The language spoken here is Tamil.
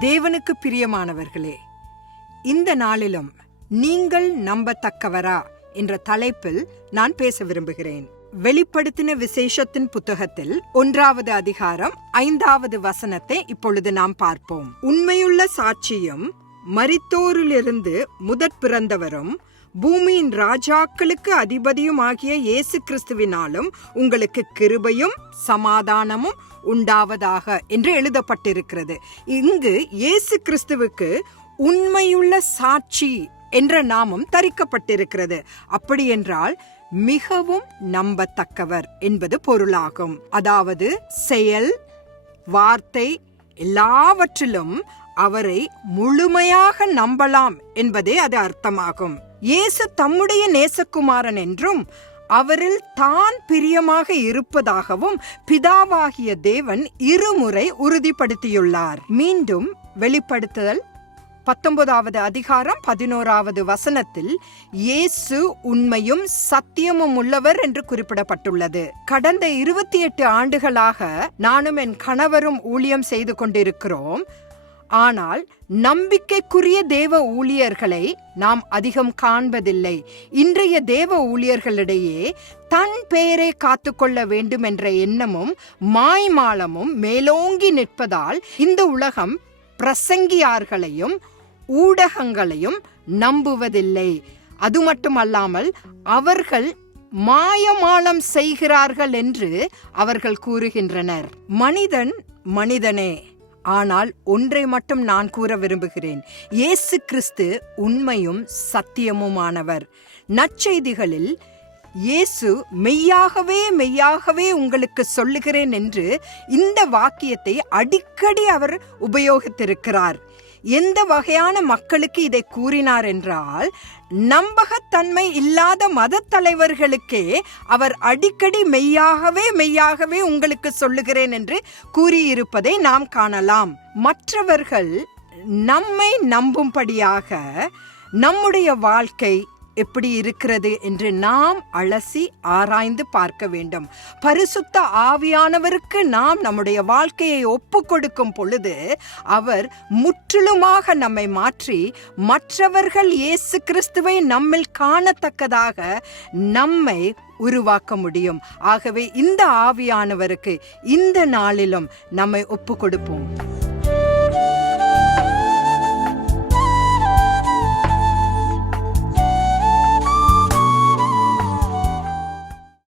தேவனுக்கு பிரியமானவர்களே இந்த நாளிலும் நீங்கள் நம்பத்தக்கவரா என்ற தலைப்பில் நான் பேச விரும்புகிறேன். வெளிப்படுத்தின விசேஷத்தின் புத்தகத்தில் ஒன்றாவது அதிகாரம் ஐந்தாவது வசனத்தை இப்பொழுது நாம் பார்ப்போம். உண்மையுள்ள சாட்சியும் மரித்தோரிலிருந்து முதற் பிறந்தவரும் பூமியின் ராஜாக்களுக்கு அதிபதியும் ஆகிய இயேசு கிறிஸ்துவினாலும் உங்களுக்கு கிருபையும் சமாதானமும் உண்டாவதாக என்று எழுதப்பட்டிருக்கிறது. இங்கு இயேசு கிறிஸ்துவுக்கு உண்மையுள்ள சாட்சி என்ற நாமம் தரிக்கப்பட்டிருக்கிறது. அப்படி என்றால் மிகவும் நம்பத்தக்கவர் என்பது பொருளாகும். அதாவது செயல் வார்த்தை எல்லாவற்றிலும் அவரை முழுமையாக நம்பலாம் என்பதே அது அர்த்தமாகும். இயேசு தம்முடைய நேசகுமாரன் என்றும் அவரில் தான் பிரியமாக இருப்பதாகவும் பிதாவாகிய தேவன் இருமுறை உறுதிப்படுத்தியுள்ளார். மீண்டும் வெளிப்படுத்துதல் பத்தொன்பதாவது அதிகாரம் பதினோராவது வசனத்தில் இயேசு உண்மையும் சத்தியமும் உள்ளவர் என்று குறிப்பிடப்பட்டுள்ளது. கடந்த இருபத்தி எட்டு ஆண்டுகளாக நானும் என் கணவரும் ஊழியம் செய்து கொண்டிருக்கிறோம். ஆனால் நம்பிக்கைக்குரிய தேவ ஊழியர்களை நாம் அதிகம் காண்பதில்லை. இன்றைய தேவ ஊழியர்களிடையே தன் பெயரை காத்துக்கொள்ள வேண்டும் என்ற எண்ணமும் மாய்மாலமும் மேலோங்கி நிற்பதால் இந்த உலகம் பிரசங்கியார்களையும் ஊடகங்களையும் நம்புவதில்லை. அது மட்டுமல்லாமல் அவர்கள் மாயமாலம் செய்கிறார்கள் என்று அவர்கள் கூறுகின்றனர். மனிதன் மனிதனே. ஆனால் ஒன்றை மட்டும் நான் கூற விரும்புகிறேன். இயேசு கிறிஸ்து உண்மையும் சத்தியமுமானவர். நற்செய்திகளில் இயேசு மெய்யாகவே மெய்யாகவே உங்களுக்கு சொல்லுகிறேன் என்று இந்த வாக்கியத்தை அடிக்கடி அவர் உபயோகித்திருக்கிறார். எந்த வகையான மக்களுக்கு இதை கூறினார் என்றால் நம்பகத்தன்மை இல்லாத மத தலைவர்களுக்கே அவர் அடிக்கடி மெய்யாகவே மெய்யாகவே உங்களுக்கு சொல்லுகிறேன் என்று கூறியிருப்பதை நாம் காணலாம். மற்றவர்கள் நம்மை நம்பும்படியாக நம்முடைய வாழ்க்கை எப்படி இருக்கிறது என்று நாம் அலசி ஆராய்ந்து பார்க்க வேண்டும். பரிசுத்த ஆவியானவருக்கு நாம் நம்முடைய வாழ்க்கையை ஒப்பு கொடுக்கும் பொழுது அவர் முற்றிலுமாக நம்மை மாற்றி மற்றவர்கள் இயேசு கிறிஸ்துவை நம்மில் காணத்தக்கதாக நம்மை உருவாக்க முடியும். ஆகவே இந்த ஆவியானவருக்கு இந்த நாளிலும் நம்மை ஒப்பு கொடுப்போம்.